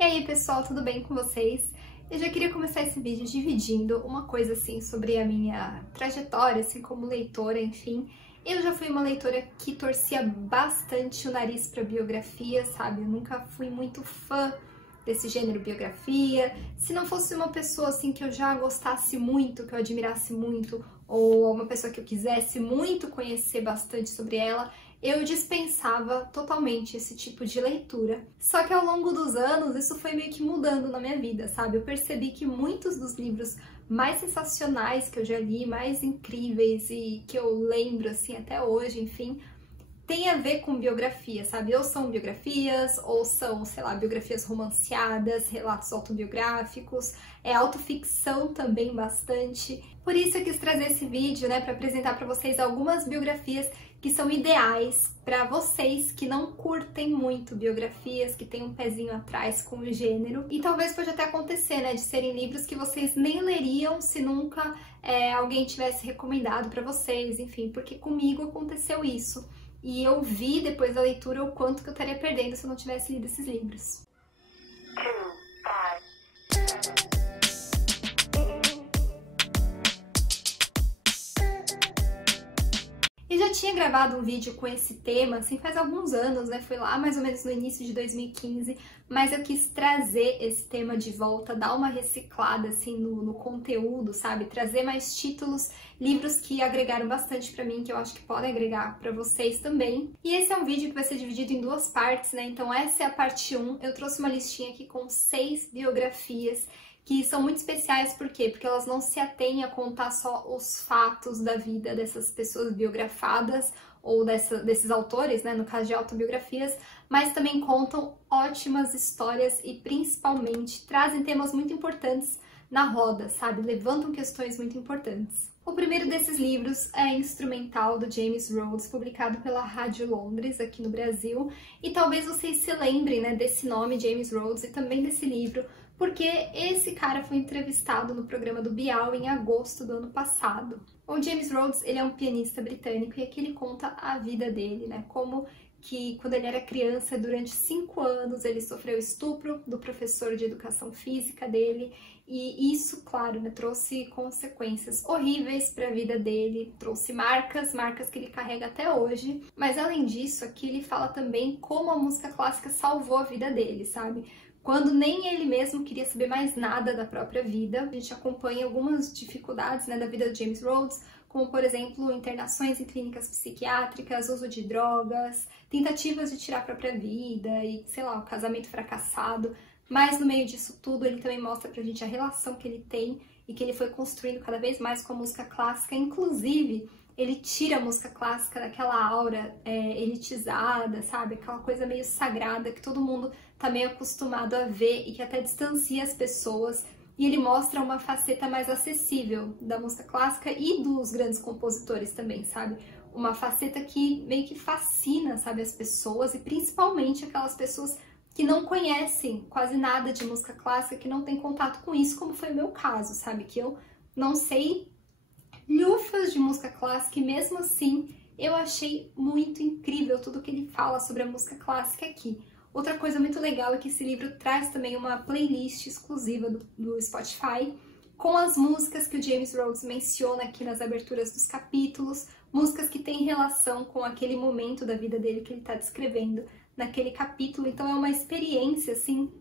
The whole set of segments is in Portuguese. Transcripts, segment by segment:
E aí, pessoal, tudo bem com vocês? Eu já queria começar esse vídeo dividindo uma coisa assim sobre a minha trajetória, assim como leitora, enfim. Eu já fui uma leitora que torcia bastante o nariz para biografia, sabe? Eu nunca fui muito fã desse gênero biografia. Se não fosse uma pessoa assim que eu já gostasse muito, que eu admirasse muito, ou uma pessoa que eu quisesse muito conhecer bastante sobre ela, eu dispensava totalmente esse tipo de leitura. Só que ao longo dos anos isso foi meio que mudando na minha vida, sabe? Eu percebi que muitos dos livros mais sensacionais que eu já li, mais incríveis e que eu lembro assim até hoje, enfim, tem a ver com biografia, sabe? Ou são biografias, ou são, sei lá, biografias romanceadas, relatos autobiográficos, autoficção também bastante. Por isso eu quis trazer esse vídeo, né, para apresentar para vocês algumas biografias que são ideais para vocês que não curtem muito biografias, que tem um pezinho atrás com o gênero. E talvez pode até acontecer, né, de serem livros que vocês nem leriam se nunca alguém tivesse recomendado para vocês, enfim, porque comigo aconteceu isso. E eu vi depois da leitura o quanto que eu estaria perdendo se eu não tivesse lido esses livros. Eu já tinha gravado um vídeo com esse tema, assim, faz alguns anos, né? Foi lá mais ou menos no início de 2015, mas eu quis trazer esse tema de volta, dar uma reciclada, assim, no conteúdo, sabe? Trazer mais títulos, livros que agregaram bastante pra mim, que eu acho que podem agregar pra vocês também. E esse é um vídeo que vai ser dividido em duas partes, né? Então essa é a parte 1. Eu trouxe uma listinha aqui com 6 biografias, que são muito especiais, por quê? Porque elas não se atêm a contar só os fatos da vida dessas pessoas biografadas ou desses autores, né, no caso de autobiografias, mas também contam ótimas histórias e principalmente trazem temas muito importantes na roda, sabe? Levantam questões muito importantes. O primeiro desses livros é Instrumental, do James Rhodes, publicado pela Rádio Londres, aqui no Brasil, e talvez vocês se lembrem, né, desse nome, James Rhodes, e também desse livro, porque esse cara foi entrevistado no programa do Bial em agosto do ano passado. O James Rhodes, ele é um pianista britânico e aqui ele conta a vida dele, né? Como que quando ele era criança, durante 5 anos, ele sofreu estupro do professor de educação física dele e isso, claro, né, trouxe consequências horríveis para a vida dele, trouxe marcas que ele carrega até hoje. Mas além disso, aqui ele fala também como a música clássica salvou a vida dele, sabe? Quando nem ele mesmo queria saber mais nada da própria vida. A gente acompanha algumas dificuldades, né, da vida de James Rhodes, como, por exemplo, internações em clínicas psiquiátricas, uso de drogas, tentativas de tirar a própria vida e, sei lá, o casamento fracassado. Mas no meio disso tudo, ele também mostra pra gente a relação que ele tem e que ele foi construindo cada vez mais com a música clássica. Inclusive, ele tira a música clássica daquela aura elitizada, sabe? Aquela coisa meio sagrada que todo mundo tá meio acostumado a ver e que até distancia as pessoas. E ele mostra uma faceta mais acessível da música clássica e dos grandes compositores também, sabe? Uma faceta que meio que fascina, sabe, as pessoas e principalmente aquelas pessoas que não conhecem quase nada de música clássica, que não têm contato com isso, como foi o meu caso, sabe? Que eu não sei lufas de música clássica e mesmo assim eu achei muito incrível tudo que ele fala sobre a música clássica aqui. Outra coisa muito legal é que esse livro traz também uma playlist exclusiva do Spotify com as músicas que o James Rhodes menciona aqui nas aberturas dos capítulos, músicas que têm relação com aquele momento da vida dele que ele está descrevendo naquele capítulo. Então é uma experiência, assim,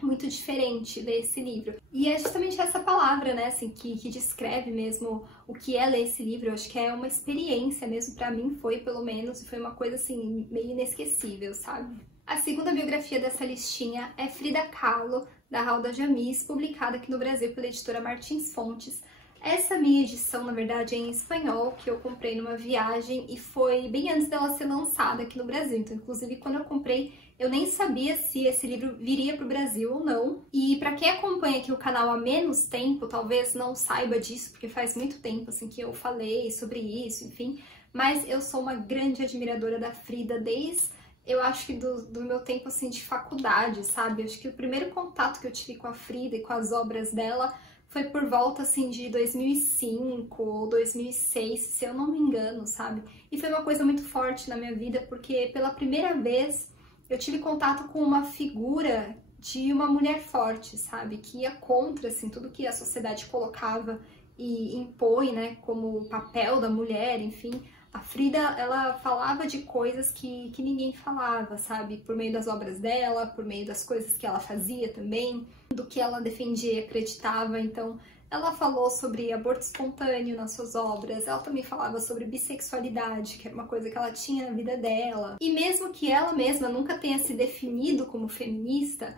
muito diferente ler esse livro. E é justamente essa palavra, né, assim, que descreve mesmo o que é ler esse livro. Eu acho que é uma experiência mesmo, pra mim foi, pelo menos, e foi uma coisa, assim, meio inesquecível, sabe? A segunda biografia dessa listinha é Frida Kahlo, da Halda Jamis, publicada aqui no Brasil pela editora Martins Fontes. Essa minha edição, na verdade, é em espanhol, que eu comprei numa viagem e foi bem antes dela ser lançada aqui no Brasil. Então, inclusive, quando eu comprei, eu nem sabia se esse livro viria para o Brasil ou não. E para quem acompanha aqui o canal há menos tempo, talvez não saiba disso, porque faz muito tempo assim que eu falei sobre isso, enfim. Mas eu sou uma grande admiradora da Frida desde, eu acho que do meu tempo assim de faculdade, sabe? Eu acho que o primeiro contato que eu tive com a Frida e com as obras dela foi por volta, assim, de 2005 ou 2006, se eu não me engano, sabe? E foi uma coisa muito forte na minha vida, porque pela primeira vez eu tive contato com uma figura de uma mulher forte, sabe? Que ia contra, assim, tudo que a sociedade colocava e impõe, né, como o papel da mulher, enfim. A Frida, ela falava de coisas que ninguém falava, sabe? Por meio das obras dela, por meio das coisas que ela fazia também, do que ela defendia e acreditava. Então, ela falou sobre aborto espontâneo nas suas obras, ela também falava sobre bissexualidade, que era uma coisa que ela tinha na vida dela. E mesmo que ela mesma nunca tenha se definido como feminista,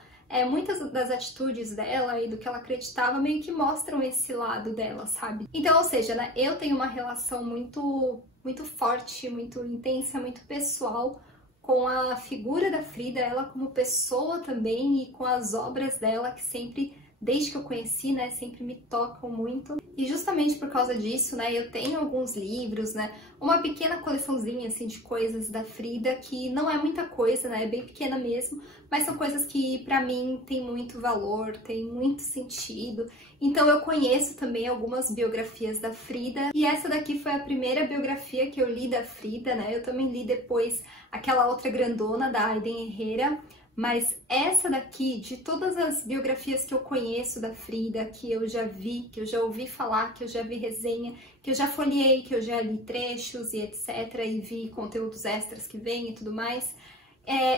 muitas das atitudes dela e do que ela acreditava meio que mostram esse lado dela, sabe? Então, ou seja, né, eu tenho uma relação muito forte, muito intensa, muito pessoal com a figura da Frida, ela como pessoa também, e com as obras dela, que sempre, desde que eu conheci, né, sempre me tocam muito. E justamente por causa disso, né, eu tenho alguns livros, né, uma pequena coleçãozinha, assim, de coisas da Frida, que não é muita coisa, né, é bem pequena mesmo, mas são coisas que pra mim tem muito valor, tem muito sentido. Então eu conheço também algumas biografias da Frida, e essa daqui foi a primeira biografia que eu li da Frida, né, eu também li depois aquela outra grandona da Aiden Herrera, mas essa daqui, de todas as biografias que eu conheço da Frida, que eu já vi, que eu já ouvi falar, que eu já vi resenha, que eu já folheei, que eu já li trechos e etc, e vi conteúdos extras que vem e tudo mais,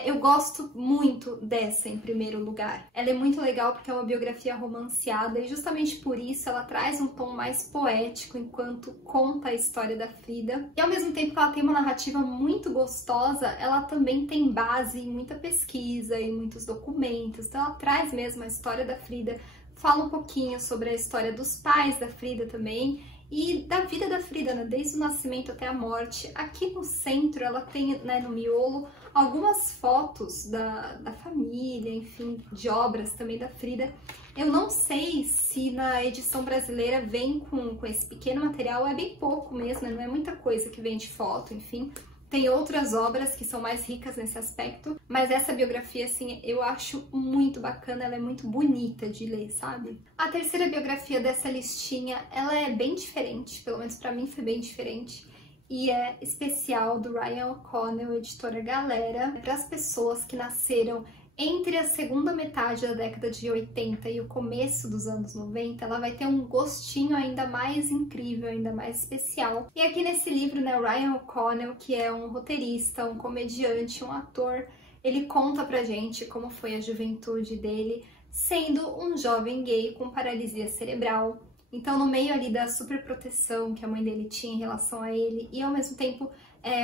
eu gosto muito dessa em primeiro lugar. Ela é muito legal porque é uma biografia romanceada e justamente por isso ela traz um tom mais poético enquanto conta a história da Frida. E ao mesmo tempo que ela tem uma narrativa muito gostosa, ela também tem base em muita pesquisa e muitos documentos. Então ela traz mesmo a história da Frida, fala um pouquinho sobre a história dos pais da Frida também, e da vida da Frida, né? Desde o nascimento até a morte. Aqui no centro ela tem, né, no miolo, algumas fotos da família, enfim, de obras também da Frida. Eu não sei se na edição brasileira vem com esse pequeno material, é bem pouco mesmo, né? Não é muita coisa que vem de foto, enfim. Tem outras obras que são mais ricas nesse aspecto, mas essa biografia, assim, eu acho muito bacana, ela é muito bonita de ler, sabe? A terceira biografia dessa listinha, ela é bem diferente, pelo menos pra mim foi bem diferente, e é especial do Ryan O'Connell, editora Galera, para as pessoas que nasceram entre a segunda metade da década de 80 e o começo dos anos 90, ela vai ter um gostinho ainda mais incrível, ainda mais especial. E aqui nesse livro, né, o Ryan O'Connell, que é um roteirista, um comediante, um ator, ele conta pra gente como foi a juventude dele, sendo um jovem gay com paralisia cerebral. Então, no meio ali da superproteção que a mãe dele tinha em relação a ele, e ao mesmo tempo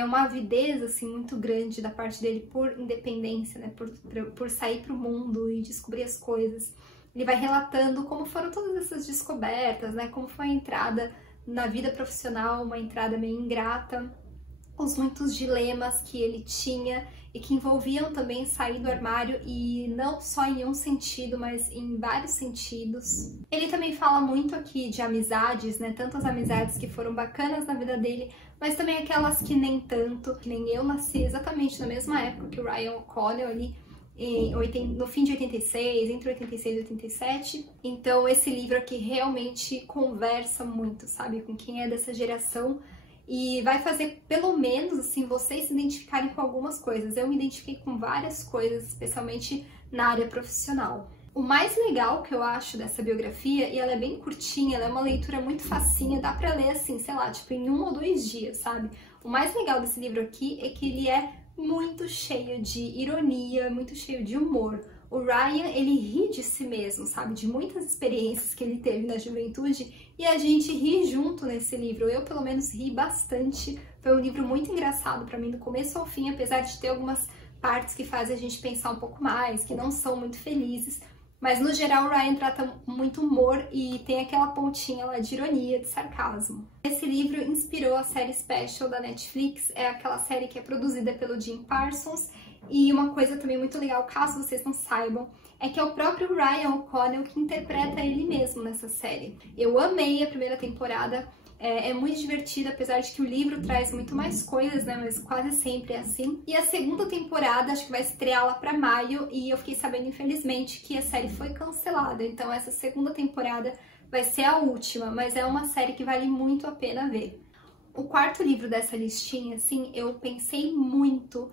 uma avidez assim muito grande da parte dele por independência, né, por sair para o mundo e descobrir as coisas. Ele vai relatando como foram todas essas descobertas, né, como foi a entrada na vida profissional, uma entrada meio ingrata, os muitos dilemas que ele tinha e que envolviam também sair do armário, e não só em um sentido, mas em vários sentidos. Ele também fala muito aqui de amizades, né? Tanto as amizades que foram bacanas na vida dele, mas também aquelas que nem tanto, que nem eu nasci exatamente na mesma época que o Ryan O'Connell ali, no fim de 86, entre 86 e 87. Então esse livro aqui realmente conversa muito, sabe, com quem é dessa geração, e vai fazer, pelo menos, assim, vocês se identificarem com algumas coisas. Eu me identifiquei com várias coisas, especialmente na área profissional. O mais legal que eu acho dessa biografia, e ela é bem curtinha, ela é uma leitura muito facinha, dá pra ler assim, sei lá, tipo em 1 ou 2 dias, sabe? O mais legal desse livro aqui é que ele é muito cheio de ironia, muito cheio de humor. O Ryan, ele ri de si mesmo, sabe? De muitas experiências que ele teve na juventude, e a gente ri junto nesse livro. Eu, pelo menos, ri bastante. Foi um livro muito engraçado pra mim, do começo ao fim, apesar de ter algumas partes que fazem a gente pensar um pouco mais, que não são muito felizes. Mas, no geral, o Ryan trata muito humor e tem aquela pontinha lá de ironia, de sarcasmo. Esse livro inspirou a série Special da Netflix, é aquela série que é produzida pelo Jim Parsons. E uma coisa também muito legal, caso vocês não saibam, é que é o próprio Ryan O'Connell que interpreta ele mesmo nessa série. Eu amei a primeira temporada, é muito divertida, apesar de que o livro traz muito mais coisas, né, mas quase sempre é assim. E a segunda temporada, acho que vai estrear lá pra maio, e eu fiquei sabendo, infelizmente, que a série foi cancelada. Então essa segunda temporada vai ser a última, mas é uma série que vale muito a pena ver. O quarto livro dessa listinha, assim, eu pensei muito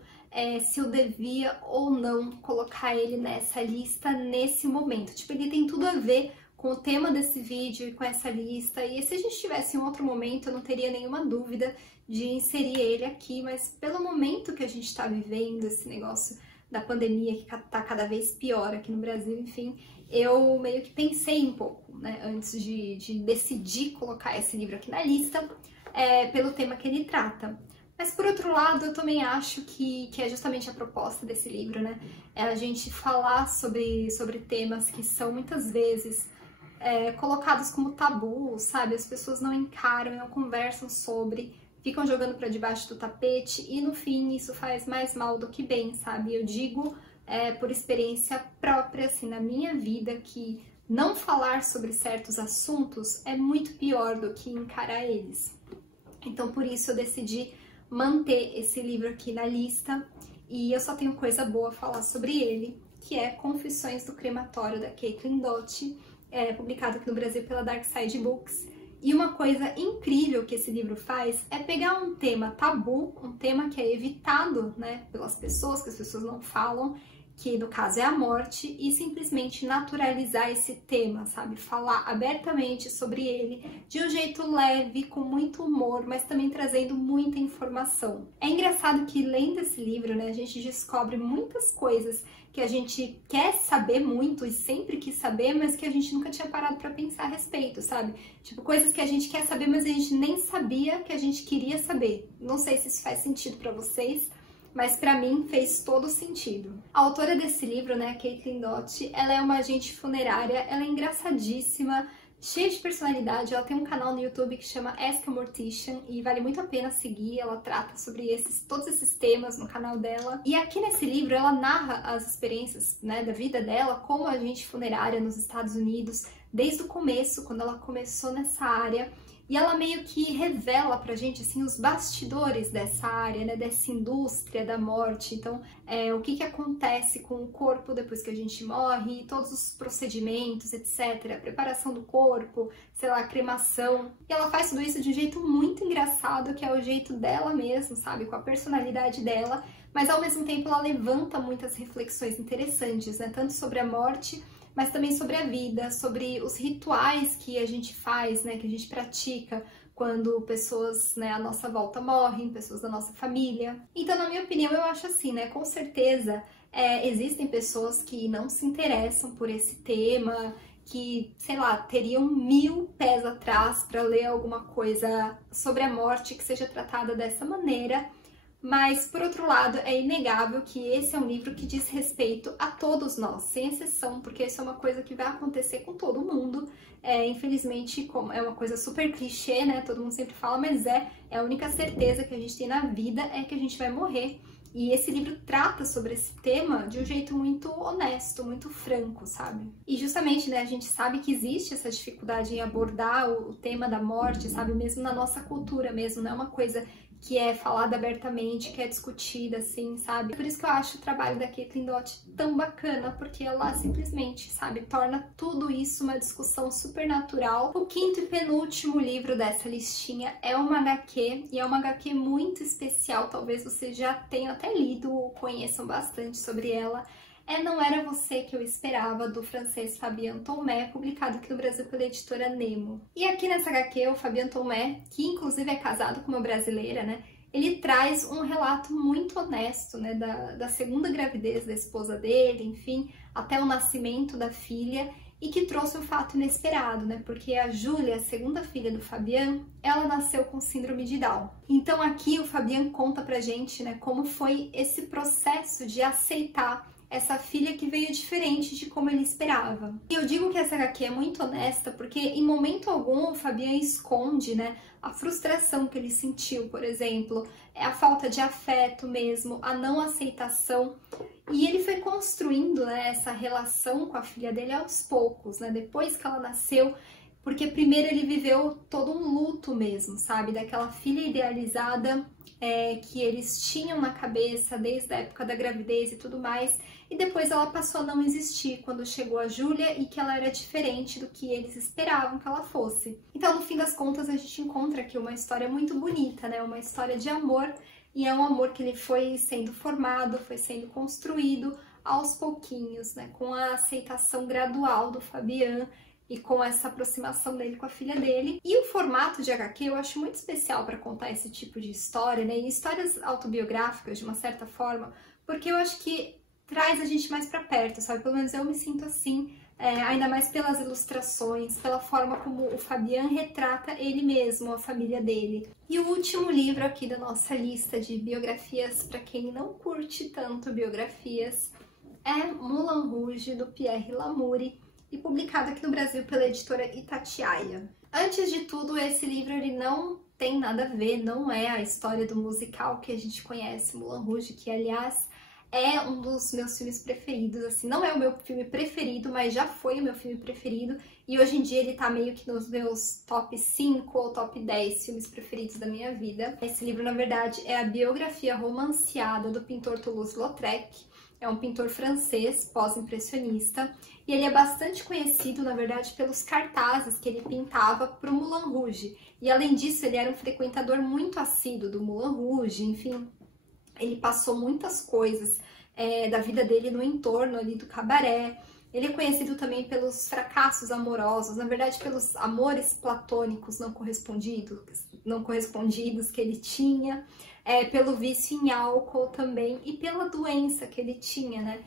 se eu devia ou não colocar ele nessa lista nesse momento. Tipo, ele tem tudo a ver com o tema desse vídeo e com essa lista, e se a gente tivesse em outro momento, eu não teria nenhuma dúvida de inserir ele aqui, mas pelo momento que a gente tá vivendo, esse negócio da pandemia que tá cada vez pior aqui no Brasil, enfim, eu meio que pensei um pouco, né, antes de decidir colocar esse livro aqui na lista, pelo tema que ele trata. Mas, por outro lado, eu também acho que é justamente a proposta desse livro, né? É a gente falar sobre temas que são, muitas vezes, colocados como tabu, sabe? As pessoas não encaram, não conversam sobre, ficam jogando para debaixo do tapete e, no fim, isso faz mais mal do que bem, sabe? Eu digo por experiência própria, assim, na minha vida, que não falar sobre certos assuntos é muito pior do que encarar eles. Então, por isso, eu decidi manter esse livro aqui na lista e eu só tenho coisa boa a falar sobre ele, que é Confissões do Crematório, da Caitlin Doughty, publicado aqui no Brasil pela Dark Side Books. E uma coisa incrível que esse livro faz é pegar um tema tabu, um tema que é evitado, né, pelas pessoas, que as pessoas não falam, que no caso é a morte, e simplesmente naturalizar esse tema, sabe? Falar abertamente sobre ele, de um jeito leve, com muito humor, mas também trazendo muita informação. É engraçado que, lendo esse livro, né, a gente descobre muitas coisas que a gente quer saber muito e sempre quis saber, mas que a gente nunca tinha parado para pensar a respeito, sabe? Tipo, coisas que a gente quer saber, mas a gente nem sabia que a gente queria saber. Não sei se isso faz sentido para vocês, mas pra mim fez todo sentido. A autora desse livro, né, a Caitlin Doughty, ela é uma agente funerária, ela é engraçadíssima, cheia de personalidade, ela tem um canal no YouTube que chama Ask a Mortician e vale muito a pena seguir, ela trata sobre todos esses temas no canal dela. E aqui nesse livro ela narra as experiências, né, da vida dela como agente funerária nos Estados Unidos, desde o começo, quando ela começou nessa área. E ela meio que revela pra gente, assim, os bastidores dessa área, né, dessa indústria da morte. Então, o que acontece com o corpo depois que a gente morre, todos os procedimentos, etc. A preparação do corpo, sei lá, a cremação. E ela faz tudo isso de um jeito muito engraçado, que é o jeito dela mesmo, sabe, com a personalidade dela. Mas, ao mesmo tempo, ela levanta muitas reflexões interessantes, né, tanto sobre a morte, mas também sobre a vida, sobre os rituais que a gente faz, né, que a gente pratica quando pessoas, né, à nossa volta morrem, pessoas da nossa família. Então, na minha opinião, eu acho assim, né, com certeza existem pessoas que não se interessam por esse tema, que, sei lá, teriam 1000 pés atrás para ler alguma coisa sobre a morte que seja tratada dessa maneira. Mas, por outro lado, é inegável que esse é um livro que diz respeito a todos nós, sem exceção, porque isso é uma coisa que vai acontecer com todo mundo. Infelizmente, é uma coisa super clichê, né? Todo mundo sempre fala, mas é a única certeza que a gente tem na vida é que a gente vai morrer. E esse livro trata sobre esse tema de um jeito muito honesto, muito franco, sabe? E justamente, né, a gente sabe que existe essa dificuldade em abordar o tema da morte, sabe? Mesmo na nossa cultura mesmo, não é uma coisa que é falada abertamente, que é discutida, assim, sabe? Por isso que eu acho o trabalho da Caitlin Doughty tão bacana, porque ela simplesmente, sabe, torna tudo isso uma discussão super natural. O quinto e penúltimo livro dessa listinha é uma HQ, e é uma HQ muito especial, talvez vocês já tenham até lido ou conheçam bastante sobre ela. Não Era Você Que Eu Esperava, do francês Fabien Tomé, publicado aqui no Brasil pela editora Nemo. E aqui nessa HQ, o Fabien Tomé, que inclusive é casado com uma brasileira, né, ele traz um relato muito honesto, né, da segunda gravidez da esposa dele, enfim, até o nascimento da filha, e que trouxe um fato inesperado, né, porque a Júlia, a segunda filha do Fabien, ela nasceu com síndrome de Down. Então aqui o Fabien conta pra gente, né, como foi esse processo de aceitar essa filha que veio diferente de como ele esperava. E eu digo que essa HQ é muito honesta porque em momento algum o Fabien esconde, né, a frustração que ele sentiu, por exemplo, a falta de afeto mesmo, a não aceitação. E ele foi construindo, né, essa relação com a filha dele aos poucos, né, depois que ela nasceu, porque primeiro ele viveu todo um luto mesmo, sabe, daquela filha idealizada que eles tinham na cabeça desde a época da gravidez e tudo mais, e depois ela passou a não existir quando chegou a Júlia e que ela era diferente do que eles esperavam que ela fosse. Então, no fim das contas, a gente encontra aqui uma história muito bonita, né? Uma história de amor e é um amor que ele foi sendo formado, foi sendo construído aos pouquinhos, né, com a aceitação gradual do Fabian e com essa aproximação dele com a filha dele. E o formato de HQ eu acho muito especial para contar esse tipo de história, né, e histórias autobiográficas de uma certa forma, porque eu acho que traz a gente mais para perto, sabe? Pelo menos eu me sinto assim, ainda mais pelas ilustrações, pela forma como o Fabian retrata ele mesmo, a família dele. E o último livro aqui da nossa lista de biografias, para quem não curte tanto biografias, é Moulin Rouge, do Pierre Lamoure, e publicado aqui no Brasil pela editora Itatiaia. Antes de tudo, esse livro ele não tem nada a ver, não é a história do musical que a gente conhece, Moulin Rouge, que aliás é um dos meus filmes preferidos, assim, não é o meu filme preferido, mas já foi o meu filme preferido, e hoje em dia ele tá meio que nos meus top 5 ou top 10 filmes preferidos da minha vida. Esse livro, na verdade, é a biografia romanceada do pintor Toulouse-Lautrec, é um pintor francês, pós-impressionista, e ele é bastante conhecido, na verdade, pelos cartazes que ele pintava para o Moulin Rouge, e além disso ele era um frequentador muito assíduo do Moulin Rouge, enfim. Ele passou muitas coisas da vida dele no entorno ali do cabaré. Ele é conhecido também pelos fracassos amorosos, na verdade pelos amores platônicos não correspondidos que ele tinha, pelo vício em álcool também e pela doença que ele tinha, né?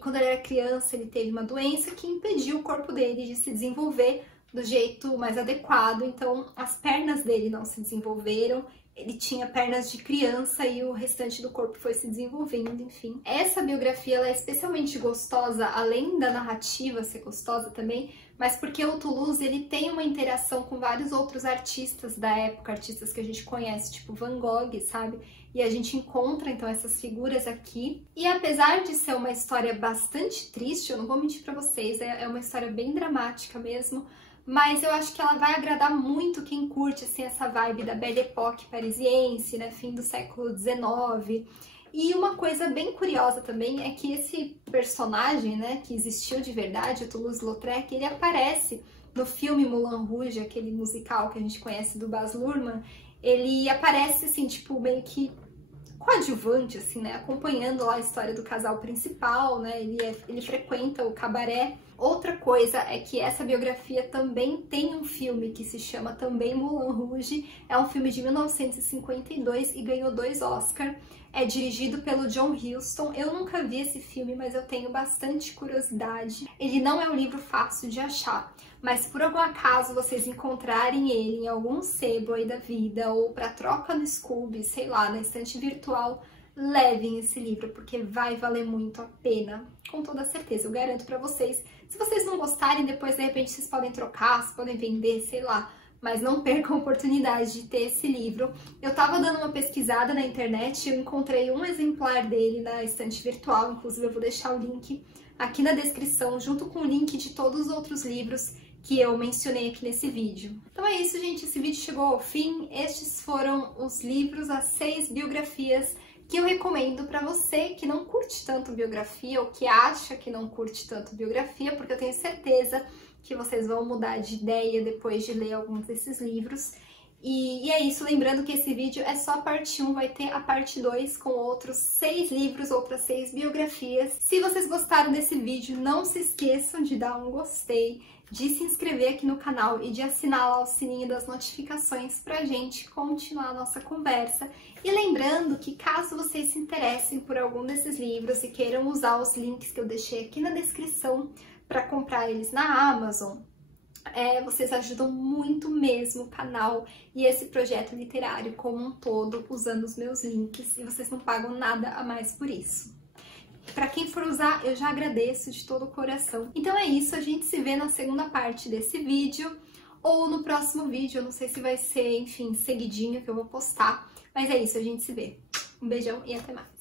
Quando ele era criança, ele teve uma doença que impediu o corpo dele de se desenvolver do jeito mais adequado, então as pernas dele não se desenvolveram. Ele tinha pernas de criança e o restante do corpo foi se desenvolvendo, enfim. Essa biografia ela é especialmente gostosa, além da narrativa ser gostosa também, mas porque o Toulouse ele tem uma interação com vários outros artistas da época, artistas que a gente conhece, tipo Van Gogh, sabe? E a gente encontra então essas figuras aqui. E apesar de ser uma história bastante triste, eu não vou mentir pra vocês, é uma história bem dramática mesmo, mas eu acho que ela vai agradar muito quem curte assim, essa vibe da Belle Époque parisiense, né, fim do século XIX. E uma coisa bem curiosa também é que esse personagem, né, que existiu de verdade, o Toulouse-Lautrec, ele aparece no filme Moulin Rouge, aquele musical que a gente conhece do Baz Luhrmann. Ele aparece assim, tipo, meio que coadjuvante, assim, né, acompanhando lá a história do casal principal, né, ele frequenta o cabaré. Outra coisa é que essa biografia também tem um filme que se chama também Moulin Rouge, é um filme de 1952 e ganhou 2 Oscars, é dirigido pelo John Huston. Eu nunca vi esse filme, mas eu tenho bastante curiosidade. Ele não é um livro fácil de achar, mas por algum acaso vocês encontrarem ele em algum sebo aí da vida, ou para troca no Scooby, sei lá, na estante virtual, levem esse livro, porque vai valer muito a pena, com toda certeza, eu garanto pra vocês. Se vocês não gostarem, depois de repente vocês podem trocar, vocês podem vender, sei lá, mas não percam a oportunidade de ter esse livro. Eu tava dando uma pesquisada na internet e eu encontrei um exemplar dele na estante virtual, inclusive eu vou deixar o link aqui na descrição, junto com o link de todos os outros livros que eu mencionei aqui nesse vídeo. Então é isso, gente, esse vídeo chegou ao fim. Estes foram os livros, as 6 biografias que eu recomendo para você que não curte tanto biografia ou que acha que não curte tanto biografia, porque eu tenho certeza que vocês vão mudar de ideia depois de ler alguns desses livros. E é isso, lembrando que esse vídeo é só a parte 1, vai ter a parte 2 com outros 6 livros, outras 6 biografias. Se vocês gostaram desse vídeo, não se esqueçam de dar um gostei, de se inscrever aqui no canal e de assinar lá o sininho das notificações pra gente continuar a nossa conversa. E lembrando que caso vocês se interessem por algum desses livros e queiram usar os links que eu deixei aqui na descrição para comprar eles na Amazon, vocês ajudam muito mesmo o canal e esse projeto literário como um todo, usando os meus links, e vocês não pagam nada a mais por isso. Para quem for usar, eu já agradeço de todo o coração. Então é isso, a gente se vê na segunda parte desse vídeo, ou no próximo vídeo, eu não sei se vai ser, enfim, seguidinho que eu vou postar, mas é isso, a gente se vê. Um beijão e até mais!